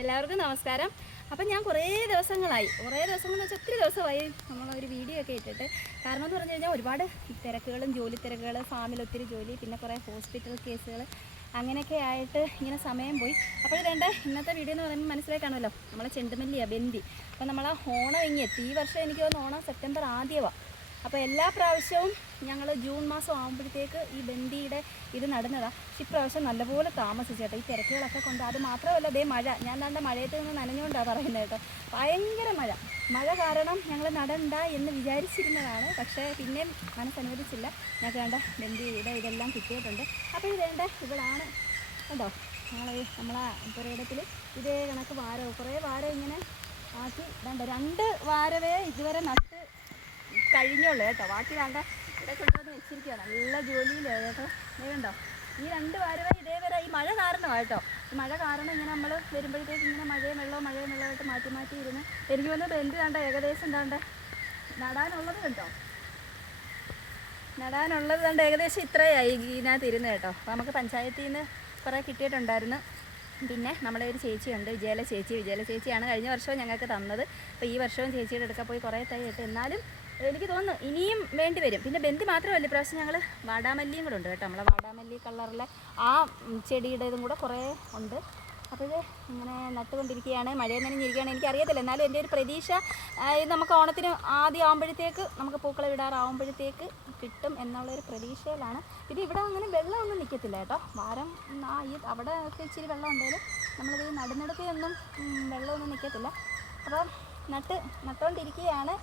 എല്ലാവർക്കും നമസ്കാരം. അപ്പം ഞാൻ കുറേ ദിവസങ്ങളായി. കുറേ ദിവസങ്ങൾ വെച്ചാൽ ഒത്തിരി ദിവസമായി നമ്മൾ ഒരു വീഡിയോ ഒക്കെ ഇട്ടിട്ട്. കാരണം എന്ന് പറഞ്ഞു കഴിഞ്ഞാൽ ഒരുപാട് തിരക്കുകളും ജോലി തിരക്കുകൾ ഫാമിൽ ഒത്തിരി ജോലി പിന്നെ കുറേ ഹോസ്പിറ്റൽ കേസുകൾ അങ്ങനെയൊക്കെ ആയിട്ട് ഇങ്ങനെ സമയം പോയി. അപ്പോൾ വേണ്ട ഇന്നത്തെ വീഡിയോ എന്ന് പറയുമ്പോൾ മനസ്സിലായി കാണുമല്ലോ. നമ്മളെ ചെണ്ടുമല്ലിയാണ് ബന്ദി അപ്പോൾ നമ്മൾ ഓണം ഇങ്ങിയെത്തി ഈ വർഷം എനിക്ക് തോന്നുന്നു ഓണം സെപ്റ്റംബർ ആദ്യമാണ് അപ്പോൾ എല്ലാ പ്രാവശ്യവും ഞങ്ങൾ ജൂൺ മാസം ആകുമ്പോഴത്തേക്ക് ഈ ബന്ദിയുടെ ഇത് നടുന്നതാണ് പക്ഷെ ഇപ്രാവശ്യം നല്ലപോലെ താമസിച്ചേട്ടോ ഈ തിരക്കുകളൊക്കെ കൊണ്ട് അത് മാത്രമല്ല അതേ മഴ. ഞാൻ നല്ല മഴയത്ത് നിന്ന് നനഞ്ഞുകൊണ്ടാണ് പറയുന്നത് കേട്ടോ. ഭയങ്കര മഴ. മഴ കാരണം ഞങ്ങൾ നടണ്ട എന്ന് വിചാരിച്ചിരുന്നതാണ്. പക്ഷേ പിന്നെയും മനസ്സനുവദിച്ചില്ല. ഞങ്ങൾക്ക് വേണ്ട ബന്ദിയുടെ ഇതെല്ലാം കിട്ടിയിട്ടുണ്ട്. അപ്പോൾ ഇത് വേണ്ട ഇവിടാണ്. കണ്ടോ? ഞങ്ങൾ നമ്മളെ പുരയിടത്തിൽ ഇതേ കണക്ക് വാരം കുറേ വാരം ഇങ്ങനെ ആക്കി. വേണ്ട രണ്ട് വാരവേ ഇതുവരെ നട്ട് കഴിഞ്ഞുള്ളൂ കേട്ടോ. ബാക്കി വേണ്ട. ഇവിടെ കൊണ്ടുവന്ന് വെച്ചിരിക്കുക നല്ല ജോലിയിലാണ് കേട്ടോ. കണ്ടോ? ഈ രണ്ട് വാരമായി ഇതേവരെ ഈ മഴ കാരണമാണ് കേട്ടോ. മഴ കാരണം ഇങ്ങനെ നമ്മൾ വരുമ്പോഴത്തേക്ക് ഇങ്ങനെ മഴയും വെള്ളവും മഴയും വെള്ളമായിട്ട് മാറ്റി മാറ്റി ഇരുന്ന് എനിക്ക് വന്ന് ബെൻഡ് കണ്ട? ഏകദേശം എന്താണ്ട് നടാനുള്ളത് കണ്ടോ? നടാനുള്ളത് കണ്ട്? ഏകദേശം ഇത്രയായി ഇതിനകത്ത് ഇരുന്ന് കേട്ടോ. അപ്പോൾ നമുക്ക് പഞ്ചായത്തിൽ നിന്ന് കുറേ കിട്ടിയിട്ടുണ്ടായിരുന്നു. പിന്നെ നമ്മുടെ ഒരു ചേച്ചിയുണ്ട് വിജയല ചേച്ചി. വിജയല ചേച്ചിയാണ് കഴിഞ്ഞ വർഷവും ഞങ്ങൾക്ക് തന്നത്. അപ്പോൾ ഈ വർഷവും ചേച്ചിയുടെ അടുക്കാൻ പോയി കുറേ തൈ ഇട്ട് എന്നാലും എനിക്ക് തോന്നുന്നു ഇനിയും വേണ്ടി വരും. പിന്നെ ബന്ധി മാത്രമല്ല ഇപ്രാവശ്യം ഞങ്ങൾ വാടാമല്ലിയും കൂടെ ഉണ്ട് കേട്ടോ. നമ്മളെ വാടാമല്ലി കളറിലെ ആ ചെടിയുടേതും കൂടെ കുറേ ഉണ്ട്. അപ്പോൾ ഇത് ഇങ്ങനെ നട്ടുകൊണ്ടിരിക്കുകയാണ് മഴയെ നനഞ്ഞിരിക്കുകയാണ്. എനിക്കറിയത്തില്ല. എന്നാലും എന്റെ ഒരു പ്രതീക്ഷ നമുക്ക് ഓണത്തിന് ആദ്യം ആകുമ്പോഴത്തേക്ക് നമുക്ക് പൂക്കളെ വിടാറാവുമ്പോഴത്തേക്ക് കിട്ടും എന്നുള്ളൊരു പ്രതീക്ഷയിലാണ്. പിന്നെ ഇവിടെ അങ്ങനെ വെള്ളമൊന്നും നിൽക്കത്തില്ല കേട്ടോ. വാരം ആ ഈ അവിടെ ഒക്കെ ഇച്ചിരി വെള്ളം ഉണ്ടെങ്കിലും നമ്മളിത് നടുന്നിടത്തൊന്നും വെള്ളമൊന്നും നിൽക്കത്തില്ല. അപ്പോൾ നട്ട് നട്ടുകൊണ്ടിരിക്കുകയാണ്.